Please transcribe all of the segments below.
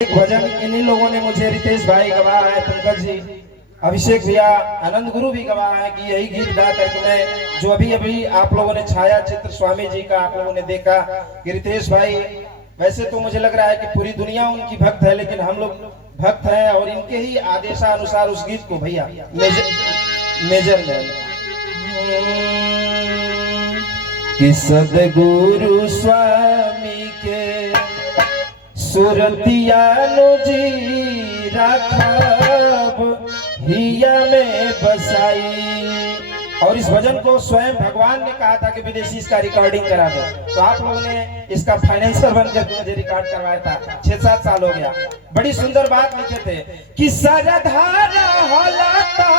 एक भजन इन्हीं लोगों ने मुझे, रितेश भाई गवाह है, पंकज जी, अभिषेक भैया, आनंद गुरु भी गवाह है कि यही गीत गा करके मैं, जो अभी अभी आप लोगों ने छाया चित्र स्वामी जी का आप लोगों ने देखा कि रितेश भाई, वैसे तो मुझे लग रहा है कि पूरी दुनिया उनकी भक्त है, लेकिन हम लोग भक्त हैं और इनके ही आदेशानुसार उस गीत को भैया मेजर में कि सदगुरु स्वामी के सुरतियानु जी राखब हिया में बसाई। और इस भजन को स्वयं भगवान ने कहा था कि विदेशी इसका रिकॉर्डिं करा दो, तो आप लोगों ने इसका फाइनेंसर बनकर मुझे रिकॉर्ड करवाया था। 6-7 साल हो गया। बड़ी सुंदर बात लिखे थे कि सरधारा हलाता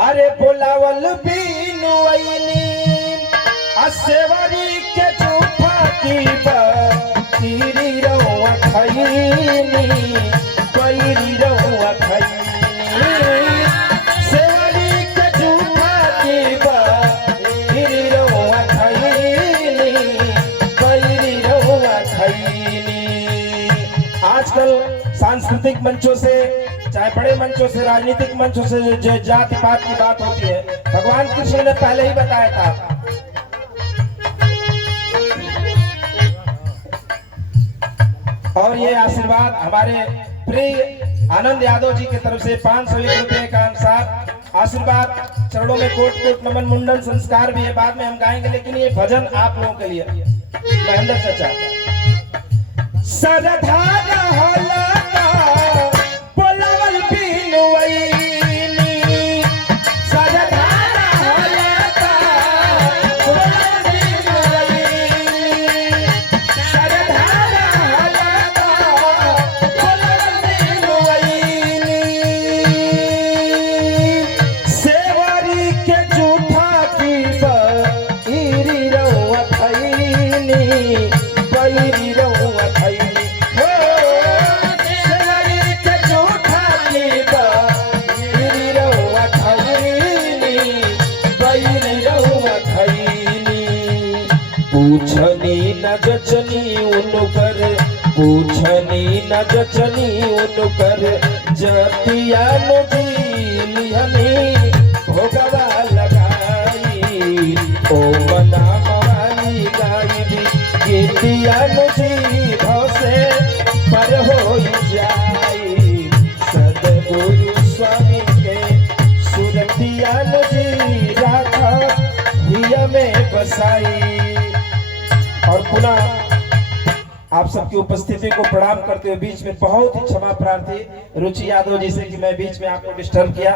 अरे बोलावल बीनु आईनी असेवरी के जूफा की तीरी रहुआ खैनी पैरी रहुआ खैनी सेवरी के जूफा की तीरी रहुआ खैनी पैरी रहुआ खैनी। आजकल सांस्कृतिक मंचों से, चाहे बड़े मंचों से, राजनीतिक मंचों से जो जाति पात की बात होती है, भगवान कृष्ण ने पहले ही बताया था। और ये आशीर्वाद हमारे प्रिय आनंद यादव जी की तरफ से 501 रुपए का अनुसार आशीर्वाद, चरणों में कोट कोट नमन, मुंडन संस्कार भी है, बाद में हम गाएंगे, लेकिन ये भजन आप लोगों के लिए। महेंद्र चाचा सरधारा हलाता बोलावल बीनु आईनी सरधारा हलाता बोलावल बीनु आईनी सरधारा हलाता बोलावल बीनु आईनी सेवरी के जूठा की पैरी रहुआ खैनी पैरी रहुआ खैनी पूछनी न जचनी उनकर पूछनी न जचनी उनकर जतिया नजीलिहनी भोगवा लगाई ओ मना मवाली गाई भी गीतिया नजी भौसे पर हो जाई सदगुरु स्वामी के सुरतिया नजी राखा हिया में बसाई। और पुनः आप सबकी उपस्थिति को प्रणाम करते हुए बीच में बहुत ही क्षमा प्रार्थी रुचि यादव जी से कि मैं बीच में आपको डिस्टर्ब किया।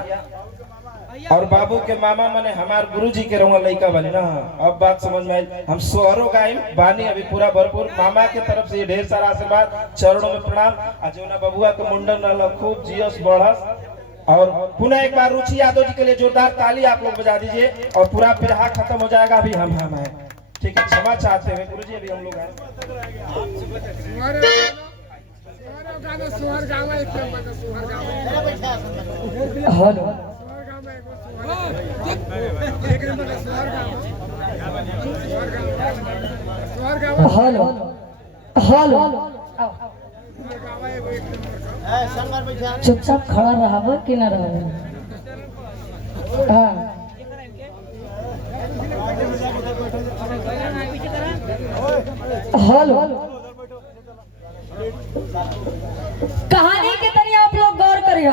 और बाबू के मामा मने हमारे गुरु जी के रहूंगा लड़का बने ना, अब बात समझ में आई। हम सोहरो गायम बानी अभी पूरा भरपूर, मामा के तरफ से ढेर सारा आशीर्वाद, चरणों में प्रणाम। अजोना बबुआ के मुंडन खूब जियस बढ़स। और पुनः एक बार रुचि यादव जी के लिए जोरदार ताली आप लोग बजा दीजिए। और पूरा बिरहा खत्म हो जाएगा, अभी हम है, ठीक है, क्षमा चाहते हुए गुरुजी। अभी हम लोग आए हेलो हेलो चुपचाप खड़ा रहा कि ना रहा। हाँ हेलो कहानी के तरी आप लोग गौर करिए।